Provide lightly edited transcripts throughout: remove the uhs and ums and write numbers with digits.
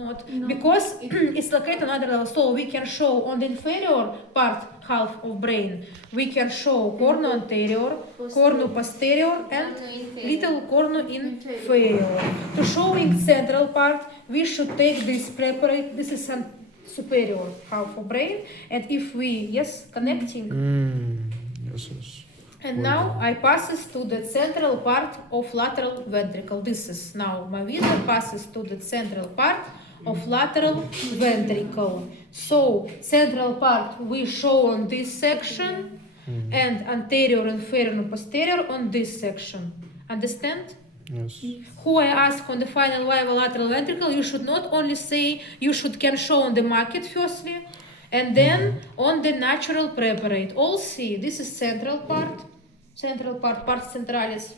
Not. Because it's located on another level. So we can show on the inferior part, half of brain, we can show cornu anterior, cornu posterior, and little cornu inferior. To showing central part, we should take this preparate. This is an superior half of brain, and if we connecting. Yes. And now I passes to the central part of lateral ventricle. This is now my vision passes to the central part of lateral ventricle. So central part we show on this section and anterior, inferior, and posterior on this section. Understand? Yes. Who I ask on the final viable lateral ventricle, you should not only say, you can show on the market firstly, and then on the natural preparate. All see, this is central part, part centralis.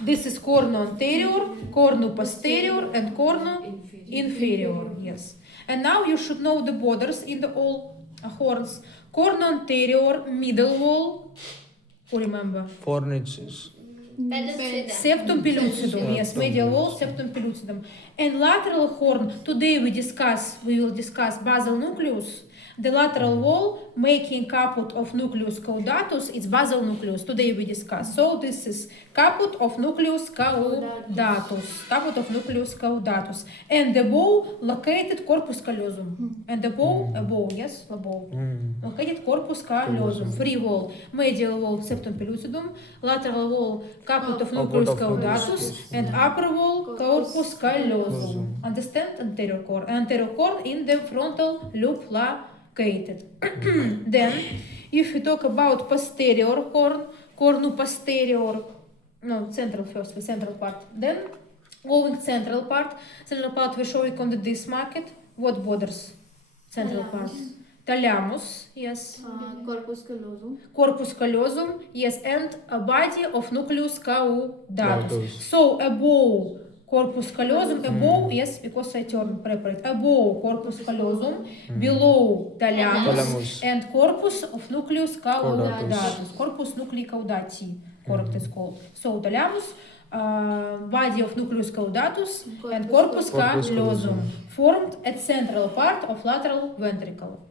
This is cornu anterior, cornu posterior, and cornu inferior. Yes. And now you should know the borders in the all horns. Cornu anterior, middle wall. Who remember? Fornices. Septum pellucidum, yes, medial wall, septum pellucidum. And lateral horn, today we will discuss basal nucleus. The lateral wall making caput of nucleus caudatus, it's basal nucleus. Today we discuss. So this is caput of nucleus caudatus. Caput of nucleus caudatus. And the bow located corpus callosum. And the bow, above, yes, above. Located corpus callosum. Free wall, medial wall, septum pellucidum. Lateral wall, caput of nucleus caudatus. And upper wall, corpus callosum. Understand? Anterior corn. Anterior corn in the frontal loop located. Then, if we talk about posterior horn, cornu posterior, no, central first, the central part. Then, going central part we show it on the disc market. What borders? Central part. Thalamus, yes. Corpus callosum. Corpus callosum, yes, and a body of nucleus caudatus. Caudatus. So above corpus callosum, above, yes, because I turn preparate, above corpus callosum, below thalamus, and corpus of nucleus caudatus. Corpus nuclei caudati, correct is called. So thalamus, body of nucleus caudatus, and corpus callosum, formed at central part of lateral ventricle.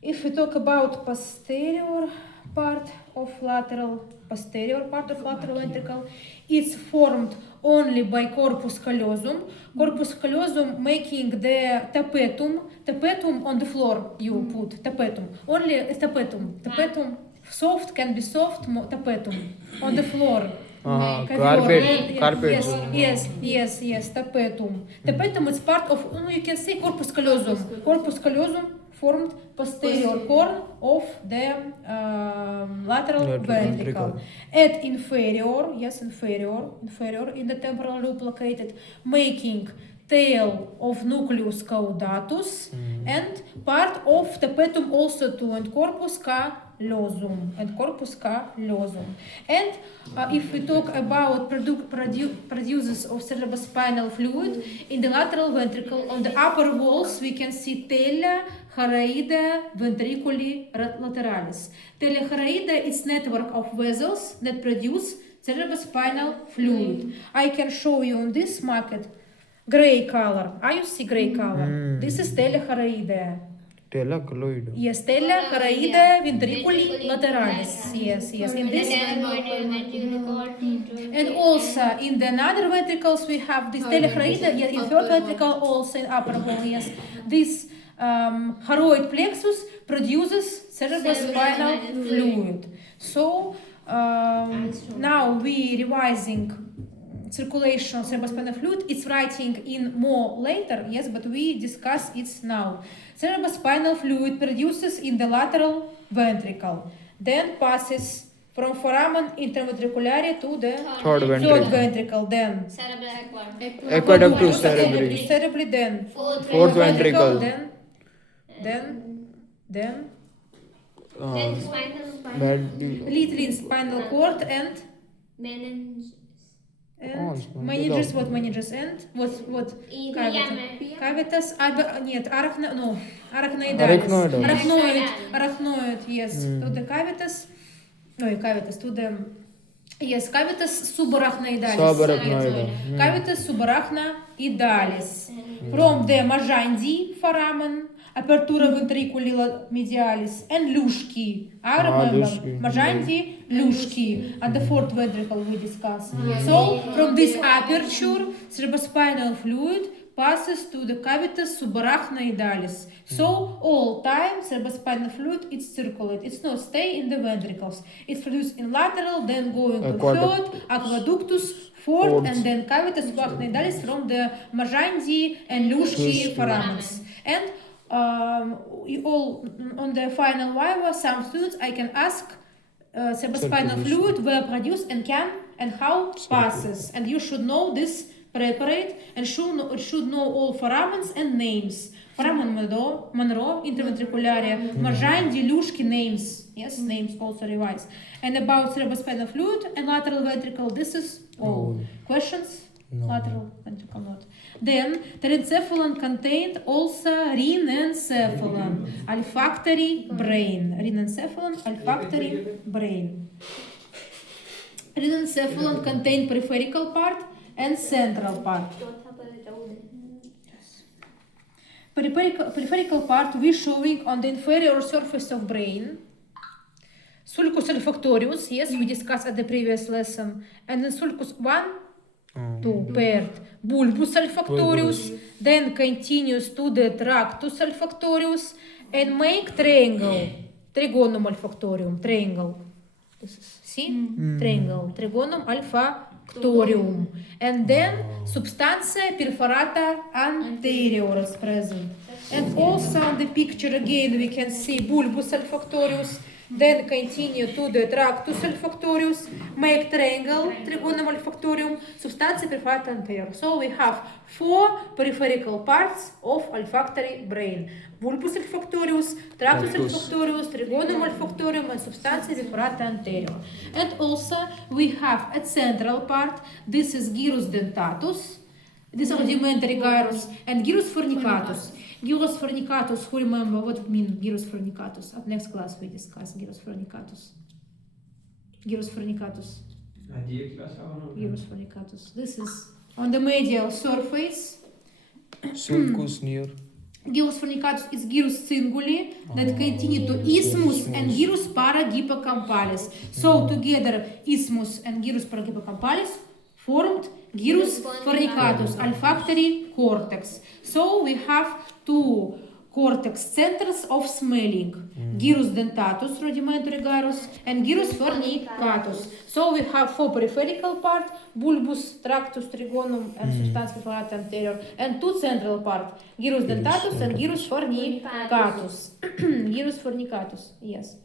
If we talk about posterior part of lateral ventricle, it's formed only by corpus callosum. Corpus callosum making the tapetum on the floor. You put tapetum. Only tapetum. Tapetum soft can be soft. Tapetum on the floor. Carpet. Yes. Tapetum. Tapetum is part of. You can say corpus callosum. Corpus callosum formed posterior corn of the lateral ventricle. At inferior, inferior in the temporal loop located, making tail of nucleus caudatus and part of tapetum also too, and corpus callosum. And if we talk about producers of cerebrospinal fluid in the lateral ventricle, on the upper walls we can see tela choroidea ventriculi lateralis. Tela choroidea is network of vessels that produce cerebrospinal fluid. I can show you on this market gray color. You see gray color? This is tela choroidea. Tela colloid. Yes, tela choroidea ventriculi lateralis. Yes. In this, and also in the other ventricles we have this tela choroidea. Yes, in third ventricle also in upper wall. Yes, this choroid plexus produces cerebrospinal fluid. So now we revising circulation of cerebrospinal fluid. It's writing in more later, yes, but we discuss it now. Cerebrospinal fluid produces in the lateral ventricle, then passes from foramen interventricularis to the Third ventricle, then Aqueductus cerebri. Then Fourth ventricle. Then Bad. spinal cord and managers, what managers and what cavitas, arachnoid, yes, to the cavitas, to the Yes, cavitas subarachnoidalis. Subarachnoidal. Cavitas subarachnoidalis. From the majandi foramen, apertura ventriculilla medialis, and luschki. I remember. luschki. Majandi, luschki. And the fourth ventricle we discussed. So, from this aperture, cerebrospinal fluid passes to the cavitas subarachnoidalis. So all time cerebrospinal fluid is circulate. It's not stay in the ventricles. It's produced in lateral, then going to third, aqueductus, fourth, and then cavitas subarachnoidalis from the majandi and luschki foramens. And all on the final viva, some students I can ask cerebrospinal fluid were produced and can and how passes. And you should know this preparate and should know all foramens and names. Foramen Monroe, interventricularia, majandi, luschki names. Yes, names also revised. And about cerebrospinal fluid and lateral ventricle, this is all. Questions? No. Lateral ventricle not. Then, telencephalon contained also renencephalon, olfactory brain. Renencephalon, olfactory brain. Renencephalon contained peripheral part and central part. Peripheral part we showing on the inferior surface of brain. Sulcus olfactorius, yes, we discussed at the previous lesson. And then sulcus 1, 2 paired. Bulbus olfactorius, then continues to the tractus olfactorius and make triangle. Trigonum olfactorium, triangle. This is, see? Triangle, trigonum olfactorium. And then substantia perforata anterior is present. And also on the picture again we can see bulbus olfactorius, then continue to the tractus olfactorius, make triangle, trigonum olfactorium, substantia perforata anterior. So we have 4 peripheral parts of olfactory brain. Bulbus olfactorius, tractus olfactorius, trigonum olfactorium, and substantia perforata anterior. And also we have a central part. This is gyrus dentatus, this is rudimentary gyrus, and gyrus fornicatus. Gyrus fornicatus, who remember what it means, gyrus fornicatus? At next class we discuss gyrus fornicatus. Gyrus fornicatus. Gyrus fornicatus. This is on the medial surface. Sulcus near. Gyrus fornicatus is gyrus cinguli that continue to isthmus and gyrus parahippocampalis. So together isthmus and gyrus parahippocampalis formed gyrus fornicatus, olfactory cortex. So we have 2 cortex centers of smelling, gyrus dentatus, rudimentary gyrus, and gyrus fornicatus. So we have 4 peripheral part, bulbus, tractus, trigonum, and substantia perforata anterior, and 2 central part, gyrus dentatus and gyrus fornicatus. Gyrus fornicatus, yes.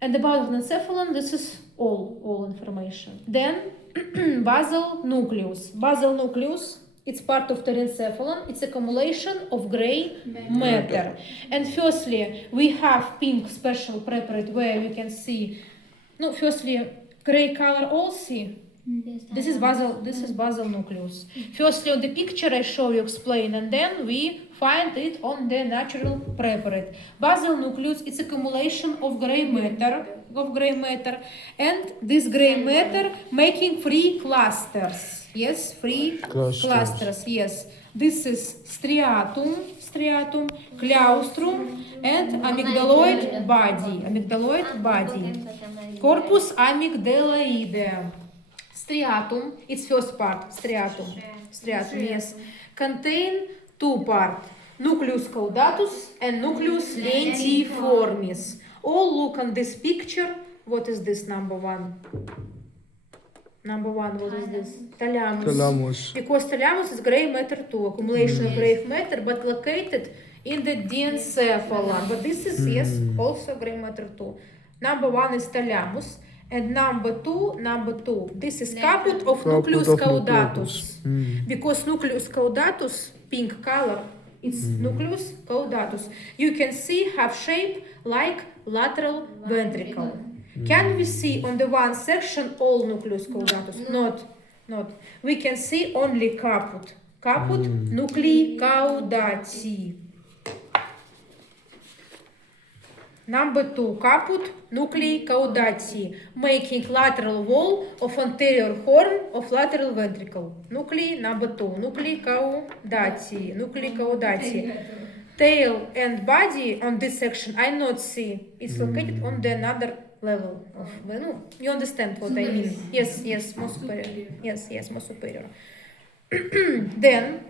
And about encephalon, this is all information. Then basal nucleus. Basal nucleus, it's part of telencephalon. It's accumulation of gray matter. And firstly, we have pink special preparate where we can see, no, firstly, gray color all see. This is basal nucleus. Firstly, on the picture I show you explain, and then we find it on the natural preparate. Basal nucleus, it's accumulation of gray matter, and this gray matter making 3 clusters. Yes, 3 clusters. Yes, this is striatum, claustrum, and amygdaloid body. Corpus amygdaloideum. Striatum, its first part, striatum, yes, contain 2 parts, nucleus caudatus and nucleus lentiformis. All look on this picture. What is this number 1? Number 1, what is this? Thalamus. Because thalamus is gray matter too, accumulation of gray matter, but located in the diencephalon. But this is, yes, also gray matter too. Number 1 is thalamus. And number two, this is caput of nucleus caudatus. Because nucleus caudatus, pink color, it's nucleus caudatus. You can see have shape like lateral ventricle. Can we see on the one section all nucleus caudatus? Not. We can see only caput. Caput nuclei caudati. Number 2, caput nuclei caudati, making lateral wall of anterior horn of lateral ventricle. Nuclei, number 2, nuclei caudati. Tail and body on this section I not see. It's located on the another level of, you understand what I mean? Yes, more superior. Yes, more superior. Then,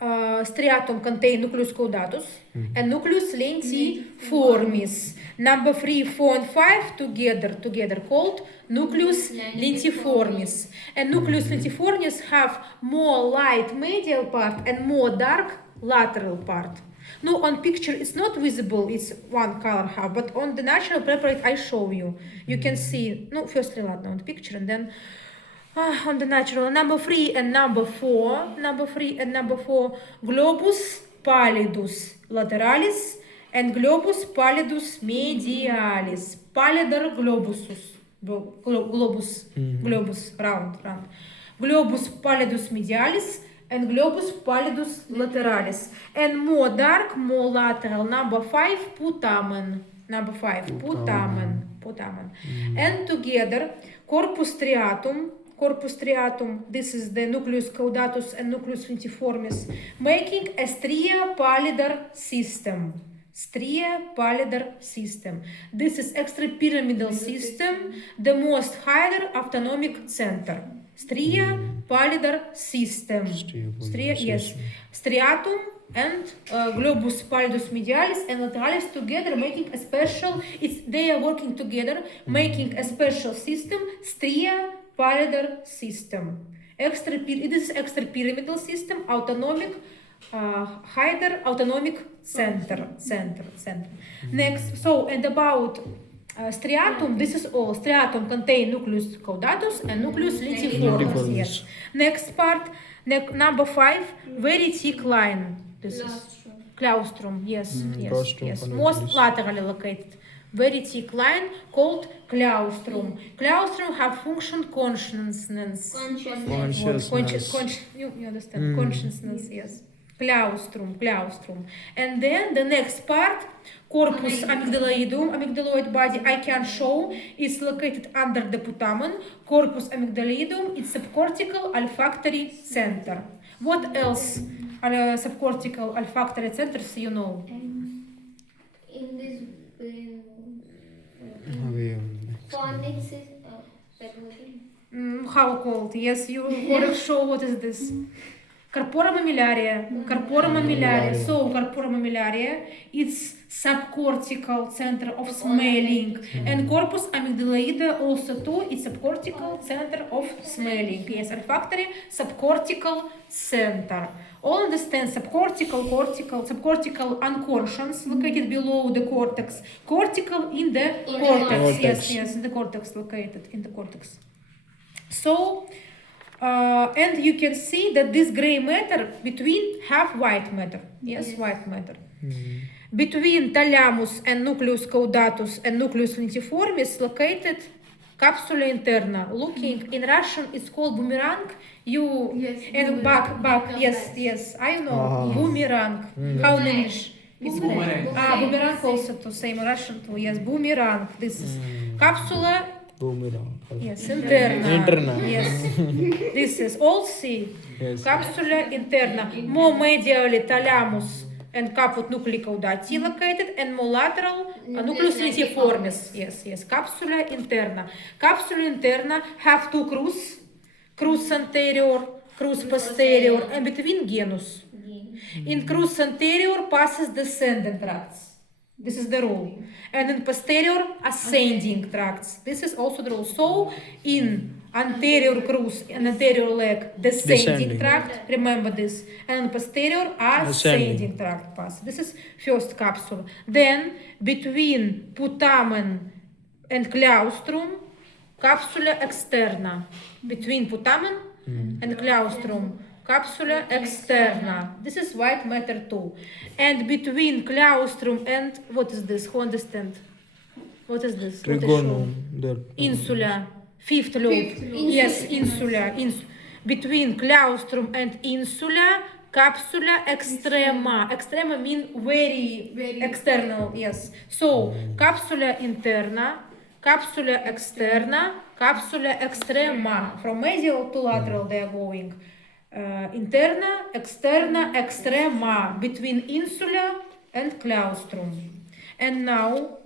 striatum contain nucleus caudatus and nucleus lentiformis. Number 3, 4, and 5 together called nucleus lentiformis. And nucleus lentiformis have more light medial part and more dark lateral part. No, on picture it's not visible, it's one color half, but on the natural preparate I show you. You can see, no, firstly on the picture and then on the natural. Number 3 and number 4, globus pallidus lateralis and globus pallidus medialis. Pallidus globus, round. Globus pallidus medialis and globus pallidus lateralis. And more dark, more lateral. Number 5, putamen. Putamen. And together, corpus striatum, this is the nucleus caudatus and nucleus lentiformis, making a stria pallidar system. This is extrapyramidal system, the most higher autonomic center. Stria pallidar system. Yes. Striatum and globus pallidus medialis and lateralis together making a special, they are working together, making a special system, stria pallidar system. It is extrapyramidal system, autonomic, higher autonomic center. Next, so, and about striatum, this is all. Striatum contain nucleus caudatus and nucleus lentiformis. Yes. Next part, number 5, very thick line. This is claustrum. Yes. Most laterally located. Very thick line called claustrum. Claustrum have function consciousness. You understand? Consciousness, yes. Claustrum. And then the next part, corpus amygdaloid body, I can show, is located under the putamen. Corpus amygdaloidum, it's subcortical olfactory center. What else? Subcortical olfactory centers, you know? In this phonics is How called? Yes, you already show what is this. Corpora mammillaria. So corpora mammillaria, it's subcortical center of smelling, and corpus amygdaloide also too. It's subcortical center of smelling. Yes, olfactory subcortical center. All understand subcortical unconscious located below the cortex. Cortical in the cortex. Yes, in the cortex, located in the cortex. So. And you can see that this gray matter between have white matter. Yes. White matter. Between thalamus and nucleus caudatus and nucleus lentiformis located capsula interna. Looking in Russian, it's called boomerang. And back. Yes. I know boomerang. How in English? It's Boomerang. Boomerang also to same Russian too. Yes, boomerang. This is capsula. Boomerang. Yes, interna. Yes. This is all C. Yes. Capsula interna. More medially thalamus and caput nuclei caudati located, and more lateral nucleus lentiformis. Yes. Capsula interna. Capsula interna have two crus anterior, crus posterior, and between genus. In crus anterior passes descending tracts. This is the rule. And in posterior, ascending tracts. This is also the rule. So, in anterior crus and anterior leg, descending tract, remember this. And in posterior, ascending tract passes. This is first capsule. Then, between putamen and claustrum, capsula externa. Between putamen and claustrum, capsula externa. This is white matter too. And between claustrum and what is this? Who understand? What is this? Trigonum. Insula. Fifth lobe. Yes, insula. Between claustrum and insula, Capsula extrema. Extrema mean very, Very external, yes. So, capsula interna, capsula externa, capsula extrema. From medial to lateral they are going. Interna, externa, extrema. Between insula and claustrum. And now,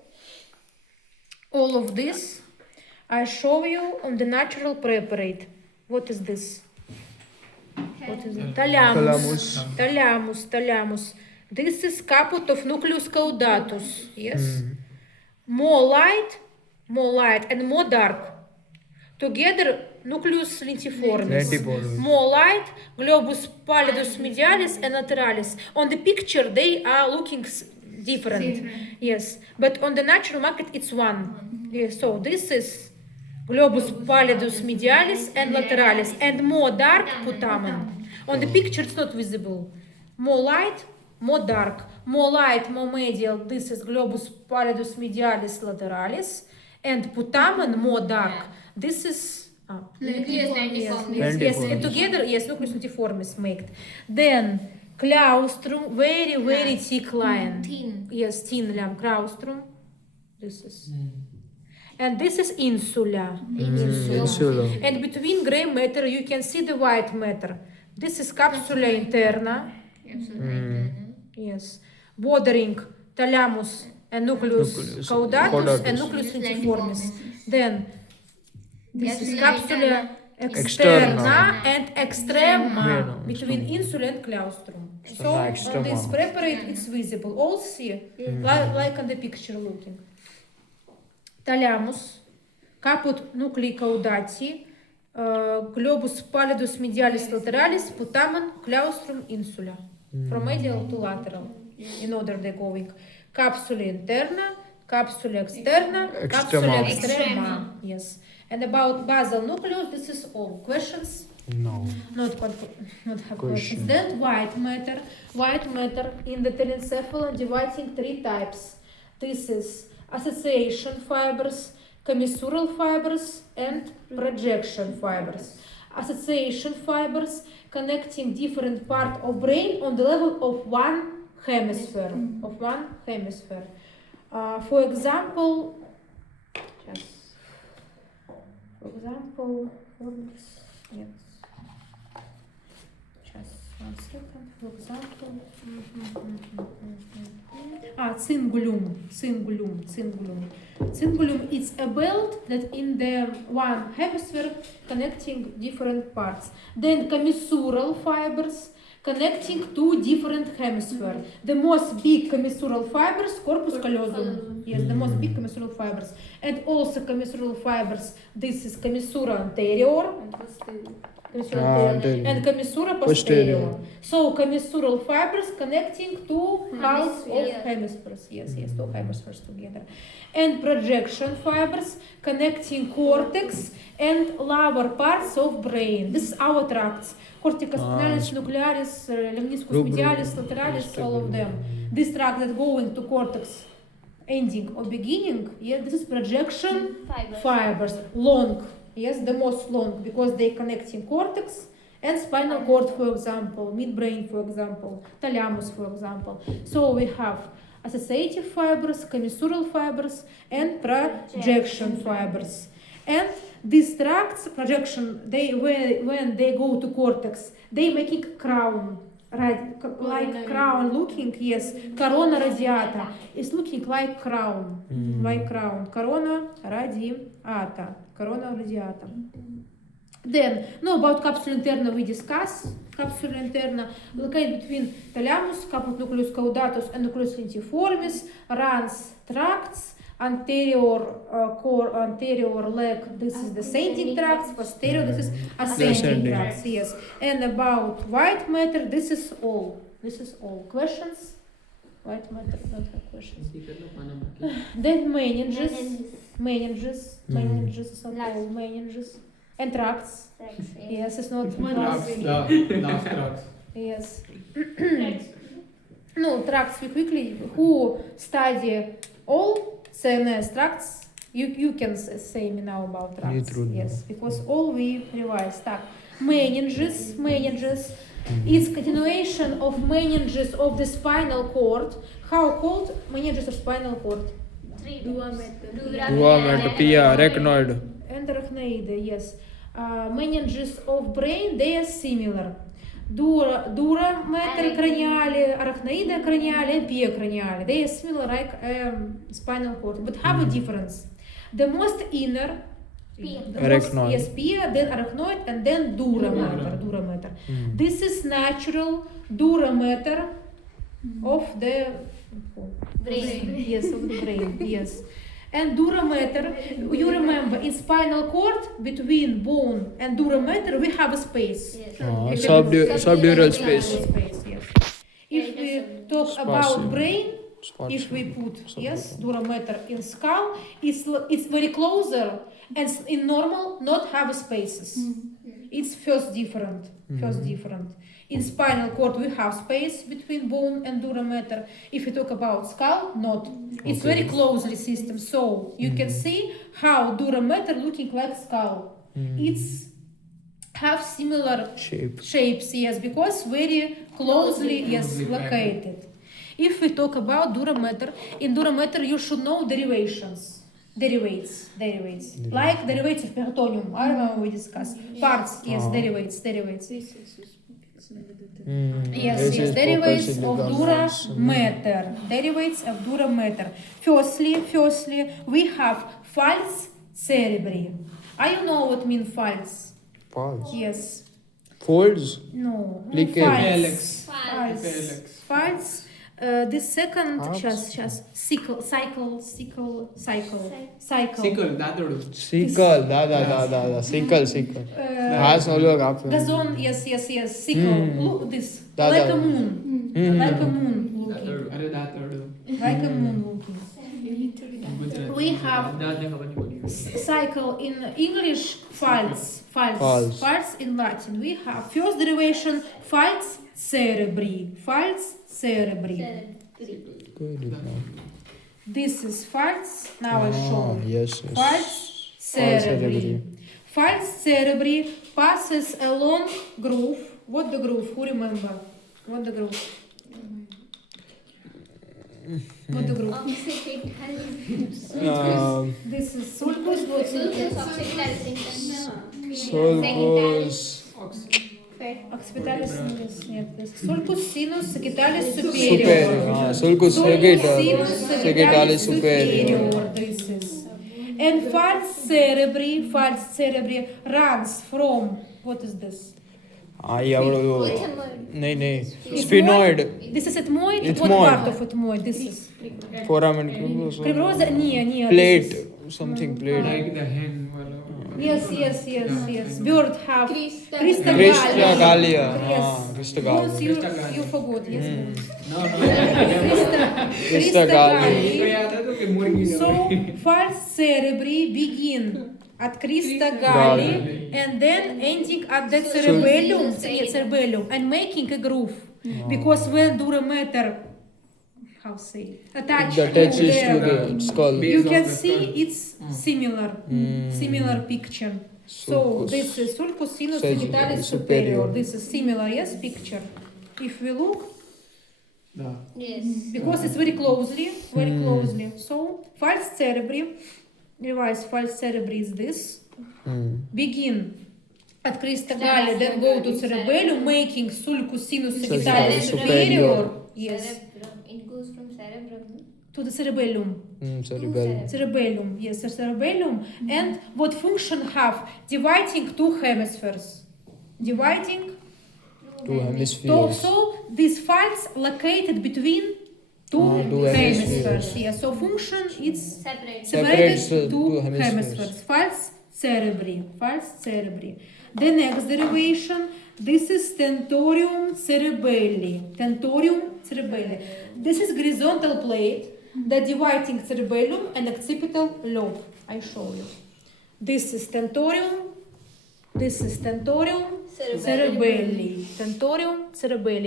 all of this I show you on the natural preparate. What is this? What is it? Thalamus. Thalamus. Thalamus. This is caput of nucleus caudatus. Yes. More light, and more dark. Together, nucleus lentiformis. Lentiformis. More light, globus pallidus medialis and lateralis. On the picture, they are looking different. Yes, but on the natural market, it's one. Yes, so this is globus pallidus medialis and lateralis, and more dark putamen. On the picture, it's not visible. More light, more dark. More light, more medial. This is globus pallidus medialis lateralis, and putamen more dark. This is yes, and together, yes, nucleus lentiformis made. Then claustrum, very thick line. Thin. Yes, thin line, claustrum. This is. And this is insula. Insula. And between gray matter, you can see the white matter. This is capsula interna. Yes. Bordering thalamus and nucleus Nucleus caudatus and caudatus. nucleus lentiformis. Then this is capsula externa Externa. and extrema Yeah, between insula and claustrum. So Extrema, on this extrema. preparate it's visible. All see like on the picture looking. Thalamus, caput nuclei caudati, globus pallidus medialis lateralis, putamen, claustrum, insula. From medial to lateral, in order they're going. Capsula interna, capsula externa, capsula Extrema. extrema. Yes. And about basal nucleus, this is all. Questions? No. Not have questions. Question. Then white matter. White matter in the telencephalon dividing three types. This is association fibers, commissural fibers, and projection fibers. Association fibers connecting different part of brain on the level of one hemisphere. For example, yes. Just 1 second. For example, cingulum is a belt that in the one hemisphere connecting different parts. Then commissural fibers connecting two different hemispheres. The most big commissural fibers, corpus callosum. Yes, the most big commissural fibers. And also commissural fibers, this is commissura anterior. Anterior. And commissura posterior. Posterior. So commissural fibers connecting two halves of Hemisphere. hemispheres. Yes, two hemispheres together. And projection fibers connecting cortex and lower parts of brain. This is our tracts. Corticus spinalis, nuclearis, lemniscus medialis, lateralis, all of them. This tract that going to cortex ending or beginning, this is projection fibers. Long. Yes, the most long because they connecting cortex and spinal cord, for example, midbrain, for example, thalamus, for example. So we have associative fibers, commissural fibers, and projection fibers. And these tracts, projection, when they go to cortex, they making crown, right? Like crown looking, yes. Corona radiata is looking like crown, like crown. Corona radiata. Corona radiata. Then, about capsula interna we discuss. Capsula interna located between thalamus, caput nucleus caudatus, and nucleus lentiformis, runs tracts, anterior leg, this is descending tracts, posterior, this is ascending Ascending. tracts, yes. And about white matter, this is all. Questions? White matter, don't have questions. Then meninges is not all meninges. And tracts. Yes, it's not Last tracks. yes. Tracts we quickly. Who study all CNS tracts, you can say me now about tracts. Нетрудно. Yes, because all we revise. Так, meninges. It's continuation of meninges of the spinal cord. How called meninges of spinal cord? Duomet, pia, arachnoid. And arachnoid, yes. Meninges of brain, they are similar. Durameter craniale, arachnoida craniale, and pia craniale. They are similar like spinal cord, but have a difference. The most inner, Arachnoid. Yes, pia, then arachnoid, and then durameter. This is natural durameter of the Brain. Yes, of the brain. Yes. And durameter, you remember, in spinal cord between bone and durameter we have a space. Yes. Subdural space. Yes. If we talk about brain, if we put durameter in skull, it's very closer, and in normal not have spaces. It's first different. In spinal cord we have space between bone and durameter. If we talk about skull, not. It's very closely system. So you can see how durameter looking like skull. It's have similar shapes, yes, because very closely, located. If we talk about durameter, in durameter you should know derivates. Like derivatives of peritoneum. I remember we discussed. Parts, yes, derivates. Yes, derivates of durameter. Firstly, we have falx cerebri. I don't know what mean falx. False. Yes. Folds. No. Plicates. Falx. The second, just cycle. Sickle, that would. Sickle. Sickle. Has no look up. Gazon, yes. Sickle. Look this. Like a moon. Like a moon looking. Like a moon looking. We have cycle in English, falx in Latin. We have first derivation, falx cerebri. This is falx. Now I show you. Yes. Falx cerebri. Falx cerebri passes along groove. What the groove? Who remember? What the groove? What the groove? This is sulcus. What's Sulcus. Occipitalis sinus. This sulcus sinus sagittalis superior. Sulcus sagittalis superior. This is. And falx cerebri runs from, what is this? नहीं sphenoid. This is ethmoid. What part of ethmoid? This is foramen cribrosa. plate, something plate. Like the hen. Yes. Bird have Crista gallia. Crista Bones gallia. you forgot. Yes. Crista gallia. So falx cerebri begin at crista galli and then ending at the cerebellum and making a groove. Because when durameter attaches to the skull. You can see it's similar picture. So this is sulcus sinus sagittalis superior. This is similar, picture. If we look, Yes. because it's very closely. So falx cerebri, revise falx cerebri is this. Begin at crista galli, then go to cerebellum, making sulcus sinus sagittalis superior. Yes. It goes from cerebrum. To the cerebellum. Cerebellum, yes, cerebellum. And what function have? Dividing two hemispheres. Two hemispheres. So this falx located between two hemispheres. Yeah. So function is separated two hemispheres. Falx cerebri. The next derivation. This is tentorium cerebelli. This is horizontal plate that dividing cerebellum and occipital lobe. I show you. This is tentorium cerebelli.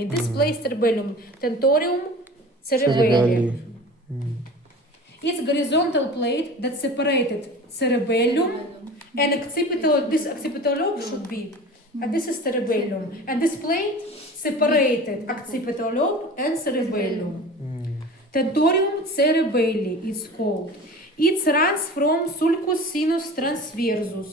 This place cerebellum. Tentorium cerebelli. It's horizontal plate that separated cerebellum and occipital. This occipital lobe should be. And this is cerebellum. And this plate separated occipital lobe and cerebellum. Tentorium cerebelli it's called. It runs from sulcus sinus transversus.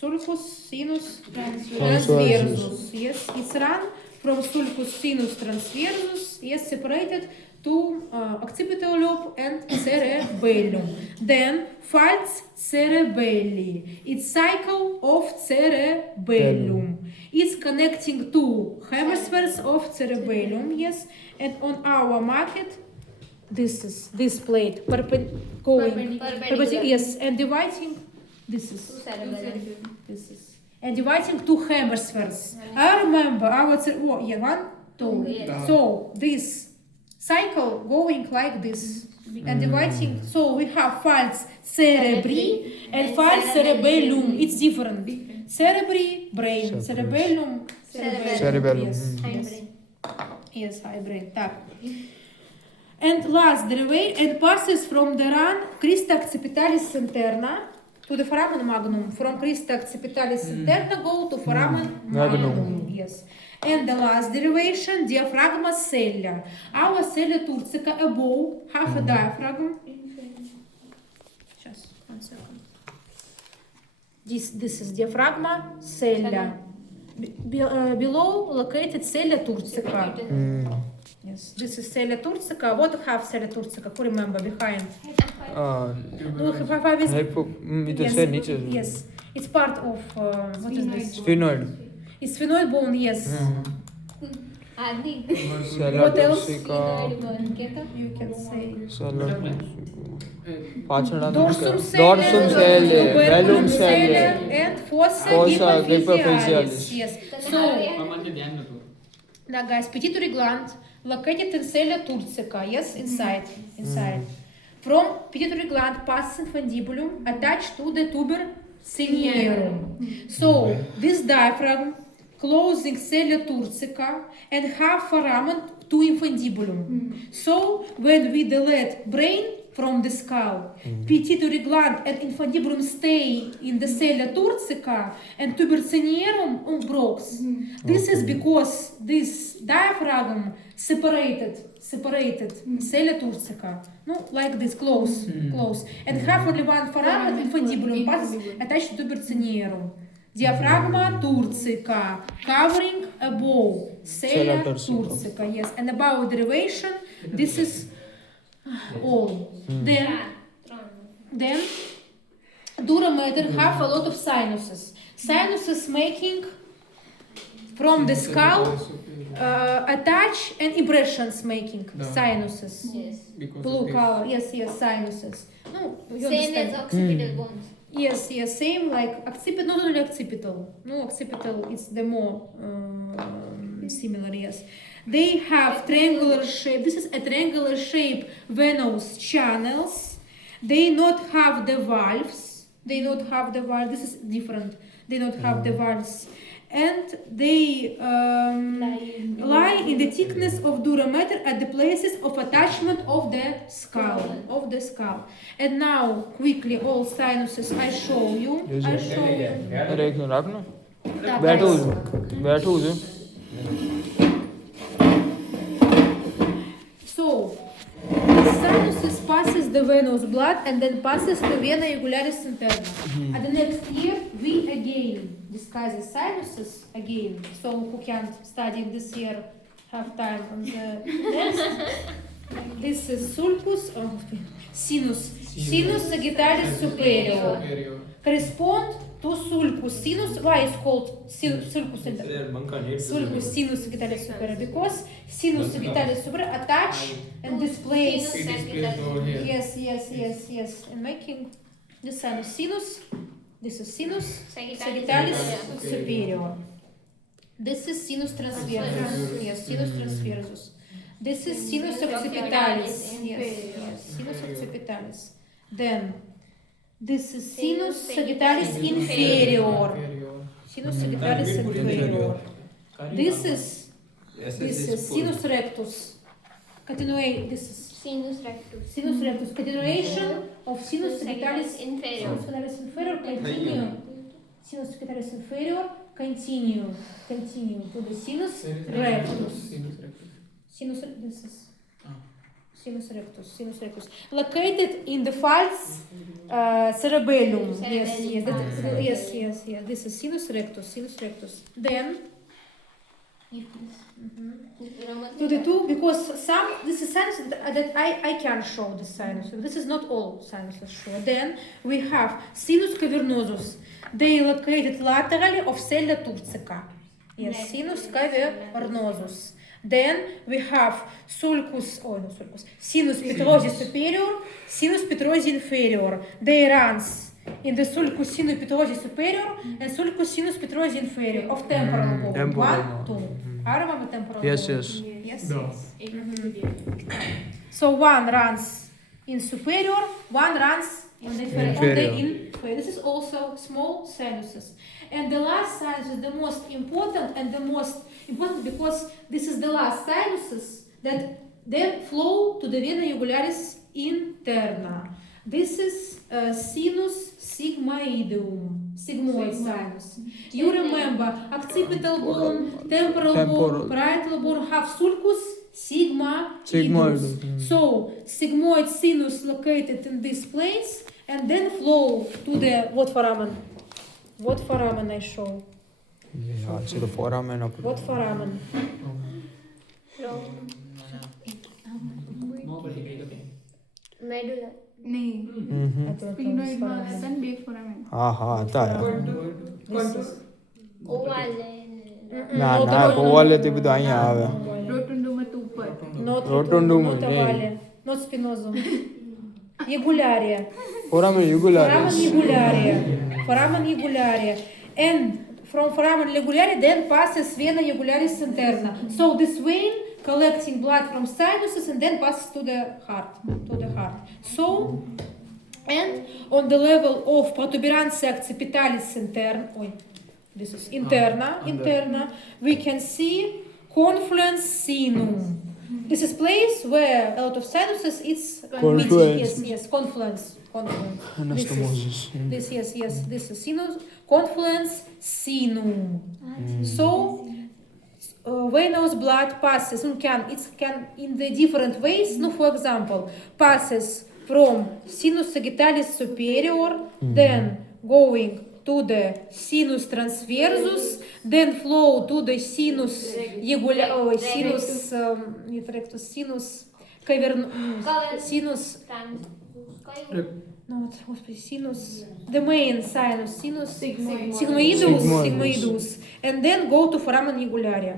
Sulcus sinus transversus. Yes, it's run from sulcus sinus transversus. Yes, separated to occipital lobe and cerebellum. Then falx cerebelli. It's cycle of cerebellum. It's connecting two hemispheres of cerebellum. Yes, and on our market, this plate Perpendicular. yes, and dividing. This is To cerebellum. this is and dividing two hemispheres. I remember our one, two. Yes. So this cycle going like this and dividing. So we have falx cerebri and falx cerebellum. It's different. Cerebri, brain. Cerebellum, Cerebellum. Yes, High yes. brain. Yes, high brain. Так. And last derivation and passes from the run crista occipitalis interna to the foramen magnum. From crista occipitalis interna go to foramen magnum. Yes. And the last derivation, diaphragma cella. Our cella turcica above half a diaphragm. Just 1 second. This is diaphragma cella. Below located cella turcica. Yes, this is cella turcica. What have cella turcica? Who remember behind? No, five is yes. It's part of what is this? Sphenoid. It's sphenoid bone. Yes. Adi. What else? Sphenoid bone. Kya You can say Dorsum dorsum cell, velum cell, and fossa fossa hypophysealis. hypophysealis. Yes. So now, guys, pituitary gland located in cella turcica. Yes, inside. From pituitary gland passes infundibulum attached to the tuber cinerum. So this diaphragm closing cella turcica and have foramen to infundibulum. So when we delete brain from the skull, pituitary gland and infundibulum stay in the cella turcica and tuber cinerum umbrox. This is because this diaphragm separated cella turcica. No, like this, close. And have only one foramen infundibulum passes attached to tuber cinerum. Diaphragma turcica, covering above cella turcica. Yes, and about derivation, this is all. Then dura mater have a lot of sinuses. Sinuses making from the skull attach and impressions making sinuses. Yes. Blue color. Yes, sinuses. No, you Same understand. as occipital bones. Yes, same like occipital, not only occipital. No, occipital is the more similar, yes. They have triangular shape. This is a triangular shape venous channels. They not have the valves. This is different. They not have the valves. And they lie in the thickness of dura mater at the places of attachment of the skull. And now quickly all sinuses I show you. So the sinuses passes the venous blood and then passes to vena jugularis interna. At the next year we again discuss the sinuses again. So who can study this year have time on the next. This is sulcus sinus sagittalis superior. Correspond to sulcus sinus. Why is called sulcus sinus sagittalis superior? Because sinus sagittalis superior attach and displace. Yes. And making the sinus. This is sinus sagittalis superior. This is sinus transversus. Yes, sinus transversus. This is sinus occipitalis. Yes, sinus occipitalis. Then this is sinus sagittalis inferior. Sinus sagittalis inferior. This is sinus rectus. This is Sinus rectus. sinus rectus. Continuation of sinus sagittalis inferior. Sinus sagittalis inferior. Continue. Sinus sagittalis inferior. continue to the sinus rectus. Sinus rectus. Located in the falx cerebellum. Yes. This is sinus rectus. Then to the two, because this is sinus that I can show the sinus. This is not all sinuses show. Then we have sinus cavernosus. They located laterally of sella turcica. Yes, sinus cavernosus. Then we have sinus petrosi superior, sinus petrosi inferior. They runs in the sulcus sinus petrosi superior and sulcus sinus petrosi inferior of temporal bone. temporal 1, 2. I remember temporal Yes, bone. yes. Yes. No. So one runs in superior, one runs in the inferior. This is also small sinuses. And the last sinus is the most important because this is the last sinuses that then flow to the vena jugularis interna. This is sinus sigmoideum, sigmoid sinus. You remember occipital bone, temporal bone, parietal bone have sulcus sigmoidus. So sigmoid sinus located in this place and then flow to the what foramen I show. Yeah, it's the foramen of What foramen? Medulla. नहीं I don't know स्फिग्नॉइड this में foramen. आता है day foramen हाँ आता है This is Oval. ના કોવાલે તે બધું અહીંયા આવે रोटुंडम में तो ऊपर not Rotundum, not nee. ovale, not spinosum. Jugularia. foramen Foramen jugularis jugularia. Foramen jugularia. And from foramen jugularia then passes vena jugularis interna. So this vein collecting blood from sinuses and then passes to the heart. So, and on the level of protuberancia accipitalis interna, this is interna, we can see confluence sinum. This is place where a lot of sinuses it's Confluence. meeting. Yes, confluence. anastomosis This is sinus confluence sinum. So venous blood passes it can in the different ways. No, for example, passes from sinus sagittalis superior, then going to the sinus transversus, then flow to the sinus sinus sinus sinus, the main sinus, sinus sigmoidus, and then go to foramen jugularia.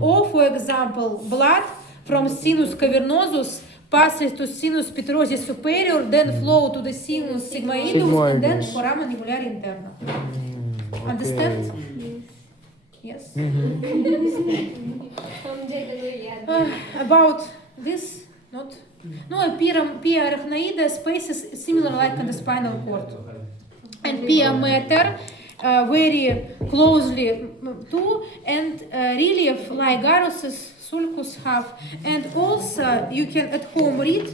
Or, for example, blood from sinus cavernosus passes to sinus petrosi superior, then flow to the sinus sigmoidus, and then foramen jugularia interna. Understand? Yes. About this, not. No, pia arachnoida space is similar like in the spinal cord. And pia mater very closely to, and relief like Garrus's sulcus have. And also you can at home read,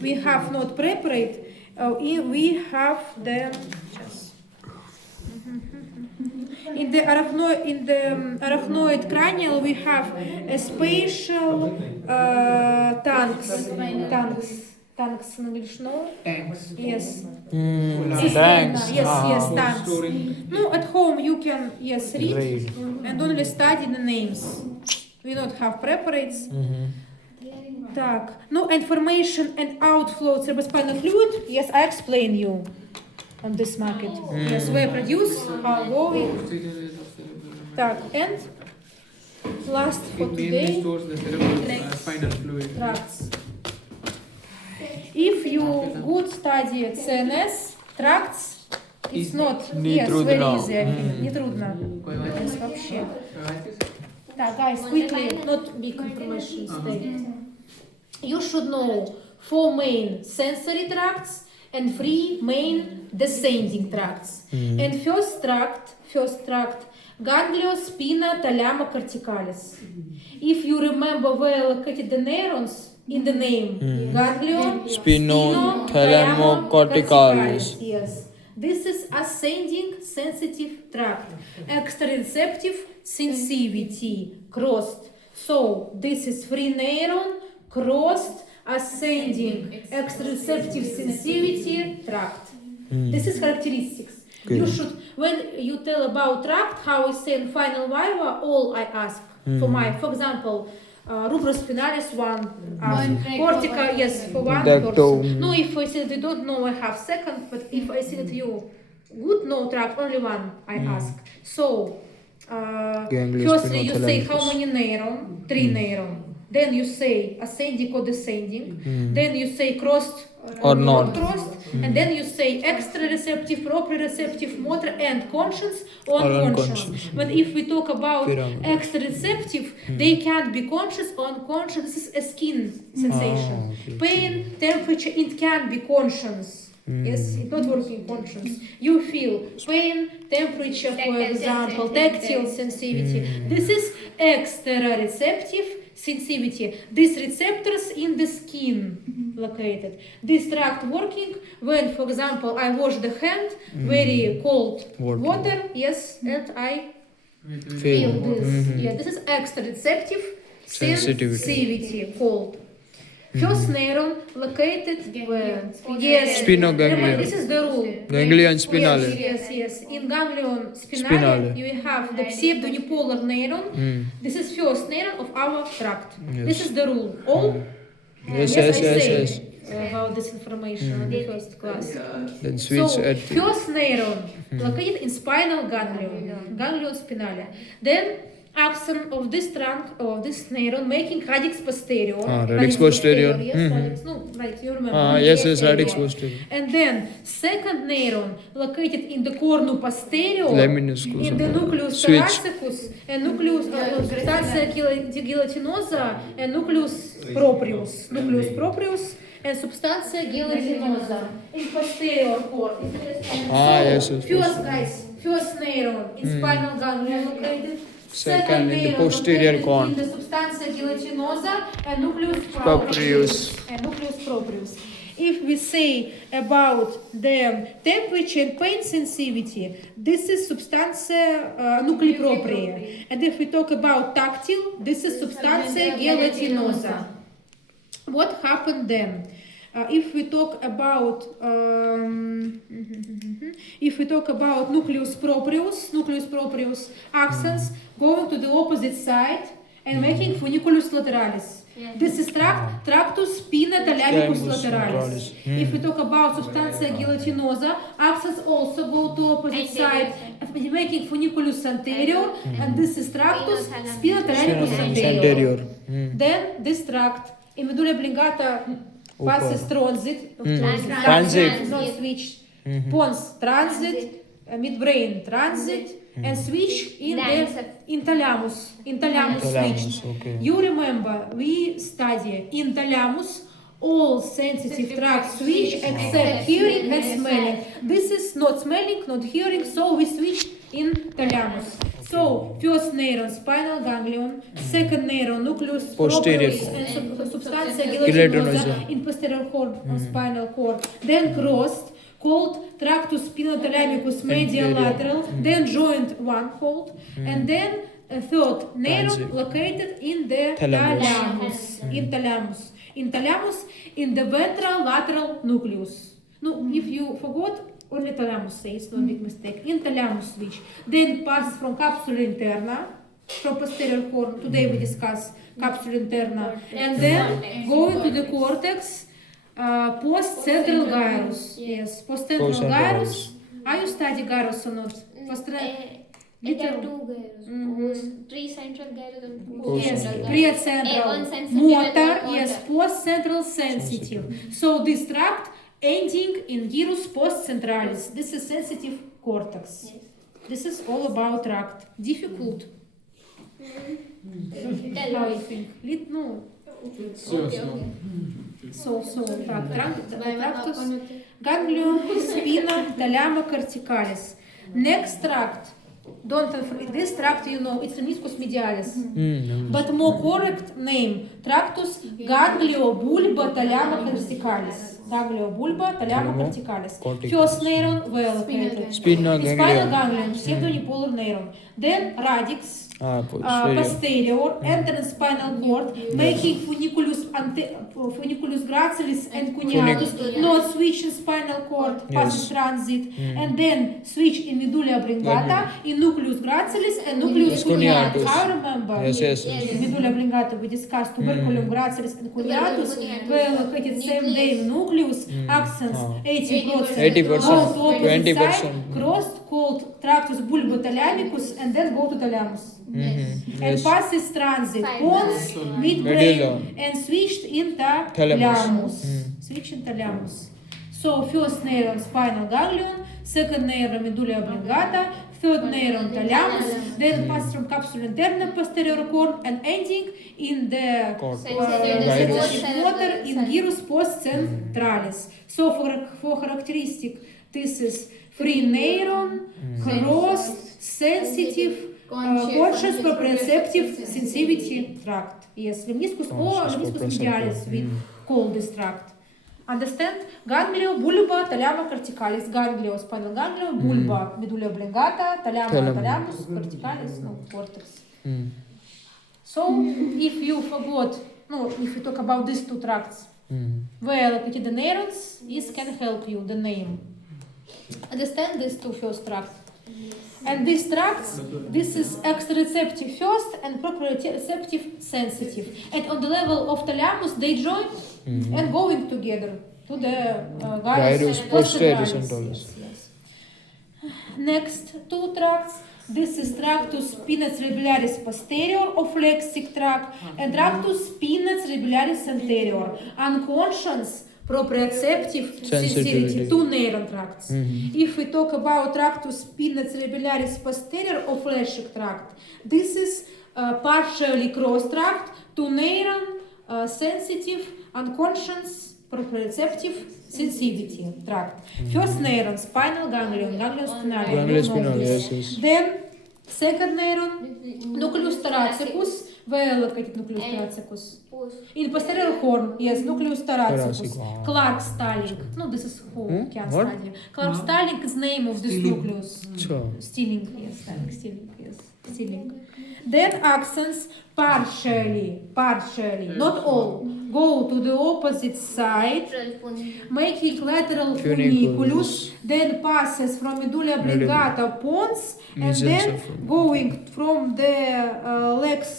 we have not preparate, we have the in the arachnoid cranial we have a spatial tanks in English, no? Tanks. Yes. thanks Yes, tanks. Storing. No, at home you can read Read. and only study the names. We don't have preparates. Так, no, information and outflow cerebrospinal fluid. Yes, I explain you on this market. Yes, where produce, how going. Так, and last for It mainly today, stores the cerebral spinal fluid. tracts. If you good study CNS, tracts, it's not Не yes, трудно. very easy, I think. Не трудно. Yes, вообще. Так, guys, quickly, not big information, stay. You should know 4 main sensory tracts and 3 main descending tracts. And first tract, gangliospina thalama corticalis. If you remember where located the neurons in the name, ganglio, Spino thalamo corticalis. Yes. This is ascending sensitive tract. Extrareceptive sensivity crossed. So this is free neuron crossed ascending extrareceptive sensitivity tract. This is characteristics. Okay. You should, when you tell about tract, how we say in final viva, all I ask for example, rubrospinalis one, cortica, yes, for one That person. No, if I say that you don't know, I have second, but if I see that you good know tract, only one I ask. So, firstly you say how many neuron, 3 neuron. Then you say ascending or descending. Then you say crossed Or not. crossed. And then you say extrareceptive, proprioceptive, motor, and conscious or Or unconscious. unconscious. But if we talk about Pyramid. extrareceptive, they can't be conscious or unconscious. This is a skin sensation. okay. Pain, temperature, it can be conscious. Yes, it's not working conscious. You feel pain, temperature, for Tactile example, sensation. tactile sensitivity. This is extrareceptive sensitivity. These receptors in the skin located. This tract working when, for example, I wash the hand, very cold water, yes, and I feel this. Yeah, this is extrareceptive sensitivity called. First neuron located where? Yes. Sphenoganglion. This is the rule. Ganglion spinale. Yes. In ganglion spinale, Spinale. you have the pseudounipolar neuron. This is first neuron of our tract. This is the rule. All. Yes. I say about this information in the first class. Then switch So, at first neuron located in spinal ganglion, ganglion spinale. Then axon of this trunk of this neuron making radix posterior. Radix posterior. Yes, radix. No, right, you remember. yes, radix posterior. And then second neuron located in the cornu posterior. Laminius In the nucleus Switch. thoracicus and nucleus substantia gelatinosa and nucleus proprius. Nucleus proprius and substantia gelatinosa in posterior cord. yes. First neuron in spinal ganglion located. Second in the neuron posterior located corn. in the substantia gelatinosa and nucleus Proprius. proprius. If we say about the temperature and pain sensitivity, this is substantia nuclei propria. And if we talk about tactile, this is substantia gelatinosa. What happened then? If we talk about nucleus proprius axons going to the opposite side and making funiculus lateralis. This is tractus spina thalamicus lateralis. If we talk about substantia gelatinosa, axons also go to opposite side, making funiculus anterior, and this is tractus spina thalamicus anterior. Then this tract in medulla oblongata passes transit, not switch, pons transit, midbrain transit, and switch in thalamus switch. Okay. You remember we study in thalamus all sensitive tract switch except hearing and smelling. This is not smelling, not hearing, so we switched in thalamus. So first neuron spinal ganglion, second neuron nucleus Posterior. proprius and substantia gelatinosa in posterior cord of spinal cord. Then crossed, called tractus spinothalamicus medial lateral, then joint one called, and then a third neuron located in the thalamus. In the ventral lateral nucleus. No, if you forgot, only thalamus says, no big mistake. In thalamus switch. Then passes from capsula interna, from posterior horn. Today we discuss capsula interna. And then going to the cortex, post-central gyrus. Yes, post-central gyrus. Are you study gyrus or not? There are two gyros, pre-central gyros and Yes, post-central gyros. pre-central One sensitive motor, and one yes, motor. post-central sensitive. So this tract ending in gyrus post-centralis. This is sensitive cortex. Yes. This is all about tract. Difficult. Tell How me. you think? No. So tractus, ganglion, spina, thalama, corticalis. Next tract. this tract, you know, it's lemniscus medialis. But more correct name, tractus gangliobulba-thalamo-corticalis. Gangliobulba-thalamo-corticalis. Corticalis. First neuron well located. Spinal Spinal ganglion. ganglion, pseudo-unipolar neuron. Then radix, Posterior. posterior, enter the spinal cord, making funiculus gracilis and cuneatus, not switch in spinal cord, passing transit, and then switch in medulla oblongata, in nucleus gracilis and nucleus cuneatus. I remember. Yes. Medulla oblongata we discussed tuberculum gracilis and cuneatus, well located same day nucleus, accents 80%, 20%. crossed called tractus bulbothalamicus and then go to thalamus. And passes transit pons, midbrain, Medulla. and switched in Thalamus. Switched in thalamus. So first neuron spinal ganglion, second neuron medulla oblongata, third neuron thalamus, then pass from capsule interna posterior horn and ending in the sensitive motor in gyrus post centralis. So for characteristic, this is free neuron, crossed, sensitive, conscious proprioceptive sensitivity tract. Yes, lemniscus or lemniscus medialis we call this tract. Understand? Ganglio, bulba, thalamo, corticalis. Ganglio, spinal ganglion, bulba, medulla oblongata, thalamus, corticalis, no, cortex. So, if you forgot, if you talk about these two tracts, where located the neurons, this can help you, the name. Understand these two first tracts? And these tracts, this is exteroceptive first and proprioceptive sensitive. And on the level of thalamus, they join and going together to the Gyrus posterior posterioris. Yes. Next two tracts. This is tractus spina cerebellaris posterior or flexic tract and tractus spina cerebellaris anterior. Unconscious proprioceptive sensitivity, two neuron tracts. If we talk about tractus spina cerebellaris posterior or flexic tract, this is partially cross tract, two neuron sensitive, unconscious proprioceptive sensitivity tract. First neuron, spinal ganglion, ganglion spinalis. Ganglion spinalis, yes. Then second neuron, nucleus thoracicus. Where located nucleus thoracicus? In posterior horn, yes, nucleus thoracicus. Wow. Clark-Starling. No, this is who can What? study. Clark-Starling is name of this nucleus. Sure. Stilling, yes, Starling, yes, Stilling. Then accents partially, not all, go to the opposite side, making lateral funiculus, then passes from medulla oblongata pons, and then going from the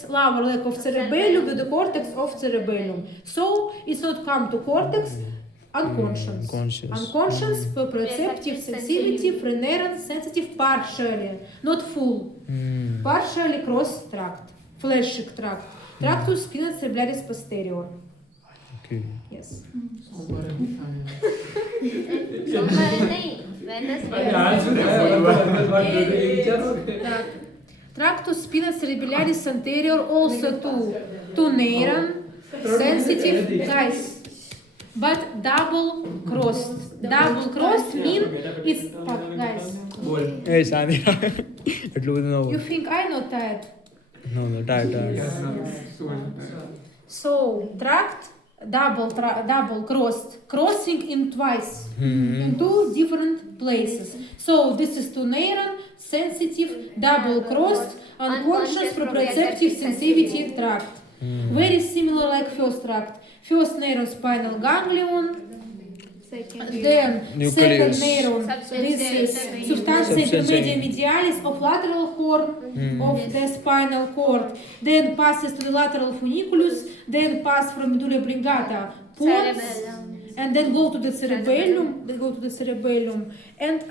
lower leg of cerebellum to the cortex of cerebellum. So it's not come to cortex, unconscious. Unconscious, proprioceptive sensitivity, free neuron, sensitive partially, not full. Partially cross tract, flexic tract. Tractus spina cerebellaris posterior. Okay. Yes. Tractus spina cerebellaris anterior also two neuron, sensitive, guys. But double crossed. Double crossed mean it's guys. Hey, Sandhya. You think I'm not tired? No, tired. So tract double crossed, crossing in twice in two different places. So this is two neuron, sensitive, double crossed, unconscious proprioceptive sensitivity tract. Very similar like first tract. First neuron spinal ganglion, then Nucleus. second neuron, this is substantia intermedia medialis of lateral horn of the spinal cord, then passes to the lateral funiculus, then pass from medulla oblongata pons, and then go to the cerebellum, and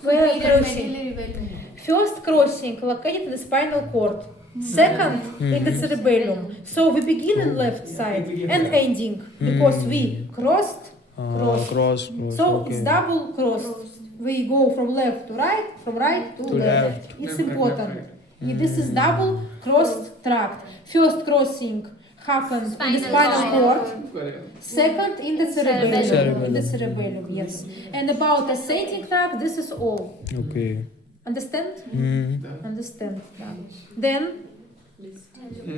where crossing? First crossing located in the spinal cord, second in the cerebellum. So we begin on left side and ending because we crossed. So it's double crossed. We go from left to right, from right to left. It's important. This is double crossed tract. First crossing happened in the spinal cord. Second in the cerebellum. In the cerebellum, yes. And about ascending tract, this is all. Okay. Understand? Mm. Understand. Then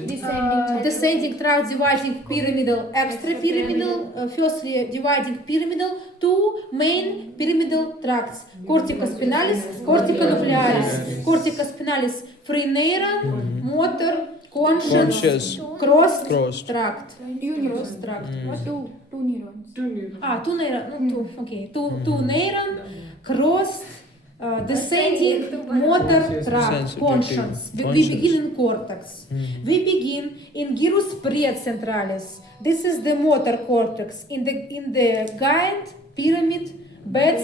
Descending. descending tract dividing pyramidal, extrapyramidal. Firstly, dividing pyramidal, two main pyramidal tracts: corticospinalis, corticonuclearis. Corticospinalis, free neuron, motor, conscious, Conscious. crossed Crossed. tract. Crossed tract. What? Two neurons. Two neuron. No, two. Okay. Two neuron, crossed. Descending motor tract, Sensitive. conscience. We Conscience. begin in cortex. We begin in gyrus precentralis. This is the motor cortex. In the giant pyramid bed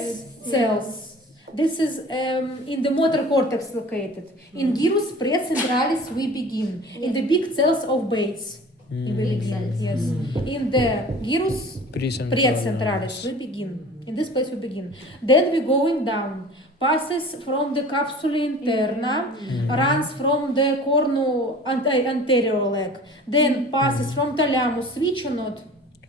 cells. This is in the motor cortex located. In gyrus precentralis we begin. In the big cells of Bates. We begin. Yes. In the gyrus precentralis we begin. In this place we begin. Then we going down. Passes from the capsula interna, runs from the cornu anterior leg. Then passes from thalamus, switch or not?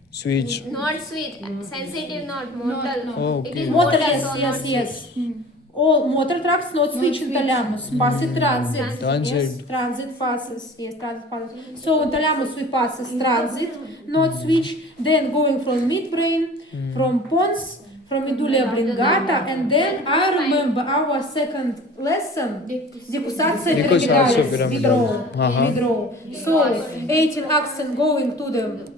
Switch. Not sweet, sensitive, not motor. Oh, It okay. is Motor, motor, yes, so yes, not yes. sweet. All motor tracts not switch in thalamus. Passes transit. Transit. Yes, transit passes. Yes, transit passes. So in thalamus we passes transit, not switch. Then going from midbrain, from pons, from medulla oblongata, and then I remember our second lesson, decussatio Decussatio pyramidalis, pyramidalis. withdrawal. So 18 accent going to the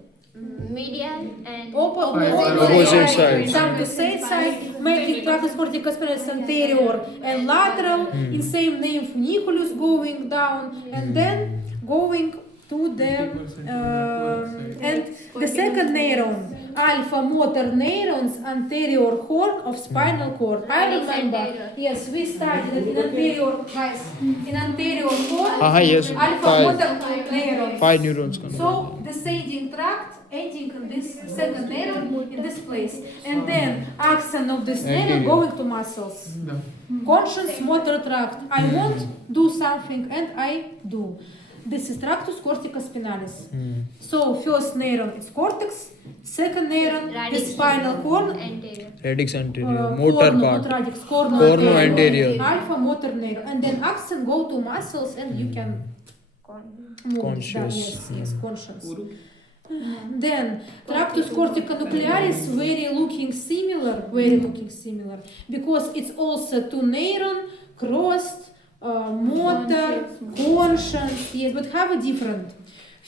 Medial and Opposite side. Some to same side, making tractus corticospinalis anterior and lateral, in same name funiculus going down, and then going to the and the second neuron, alpha motor neurons, anterior horn of spinal cord. I remember, yes, we studied it in anterior, guys, in anterior horn, Yes. alpha motor neuron. 5 neurons. So descending tract ending in this second neuron in this place, and then axon of this neuron Anterior. going to muscles. Conscious motor tract. I want do something and I do. This is tractus corticospinalis. So first neuron is cortex, second neuron is Radix. spinal cord. anterior. Radix anterior. Motor Cornu, part. not radix, cornu Cornu anterior. Alpha motor neuron, and then axon go to muscles, and you can move. Conscious. Yes, conscious. Then tractus corticonuclearis very looking similar, because it's also two neuron crossed, motor, conscience, yes, but have a different.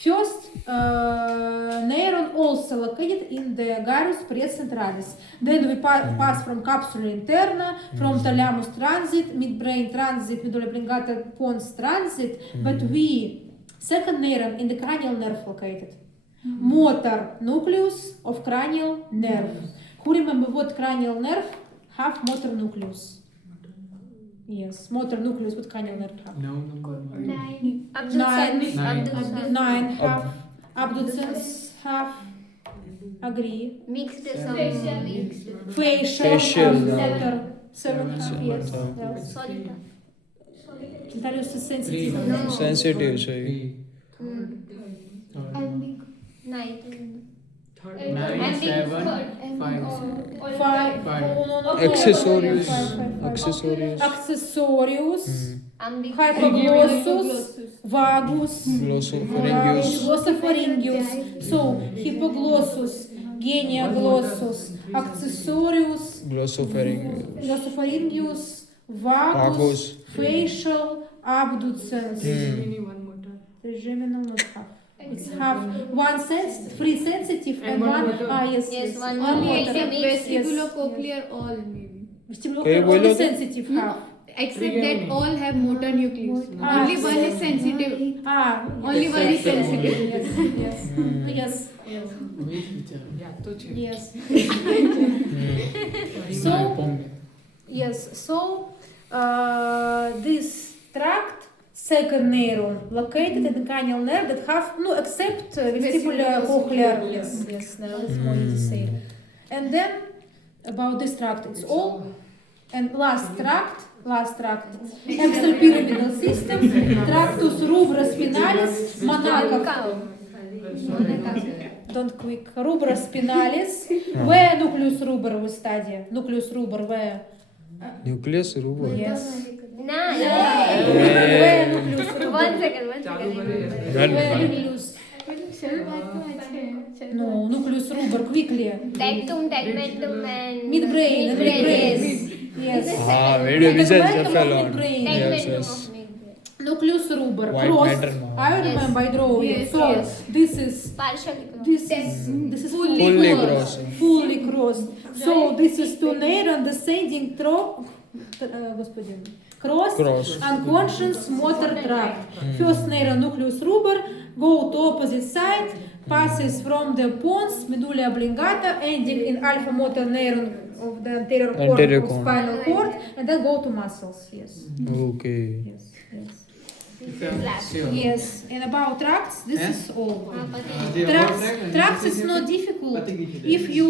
First neuron also located in the gyrus precentralis. Then we pass from capsula interna, from thalamus transit, midbrain transit, medulla oblongata, pons transit, but we second neuron in the cranial nerve located. Motor nucleus of cranial nerve. Who remember what cranial nerve have motor nucleus? Yes, motor nucleus with cranial nerve have. No. Abducens. Nine. Abducens. 9 have. Abducens have. Agree. Mixed some mixed. Facial. Facial. Motor. 7 have. Yes. Seven. Yes. Solid. Darius is sensitive. No. Sensitive. So Ninth. Nine, seven, five. Five. Five. Oh, no. accessorious. Five. Accessorious. Accessorius. Ambiguous. Hypoglossus. Vagus. Glossopharyngeus. Glossopharyngeus. So, hypoglossus, genioglossus, accessorius, Glossopharyngeus. glossopharyngeus, vagus, Vagus. facial, abducens. Trigeminal not have. It's have one three sensitive and one. Yes. One One more. motor. Except Vestibulocochlear all maybe. Vestibulocochlear, Okay, all the बोलो तो। sensitive have. Except that all have motor nucleus. Ah, Only one is sensitive. Only one is sensitive. Yes. Yes. So, yes, so this tract, second neuron, located in the cranial nerve that have, no, except vestibulocochlear. Yes, nerve is more easy to say. And then, about this tract, it's all. And last tract, extrapyramidal system, tractus rubrospinalis, monaco. Don't quick. Rubrospinalis. Where nucleus rubor we study? Nucleus rubor where? Nucleus rubor. Yes. Nah, Where nucleus ruber? One second. Where nucleus? No, nucleus ruber, quickly. Tectum, tegmentum, and Midbrain. Yes. Yes. Ah, video vision Tegmentum of cephalon. midbrain. Yes, Tegmentum yes. of midbrain. Nucleus ruber, White crossed. matter now. I remember I draw it. Yes, So yes. this is Partially crossed. this is Fully crossed. Fully crossed. So this is to neuron descending cross unconscious motor tract. First neuron nucleus ruber go to opposite side, passes from the pons medulla oblongata, ending in alpha motor neuron of the anterior cord Anterior of cord. spinal cord, and then go to muscles. Yes. Okay. Yes. Yes. Sure. Yes. And about tracts, this Yeah. is all. Ah, pati. Tracts is not difficult if you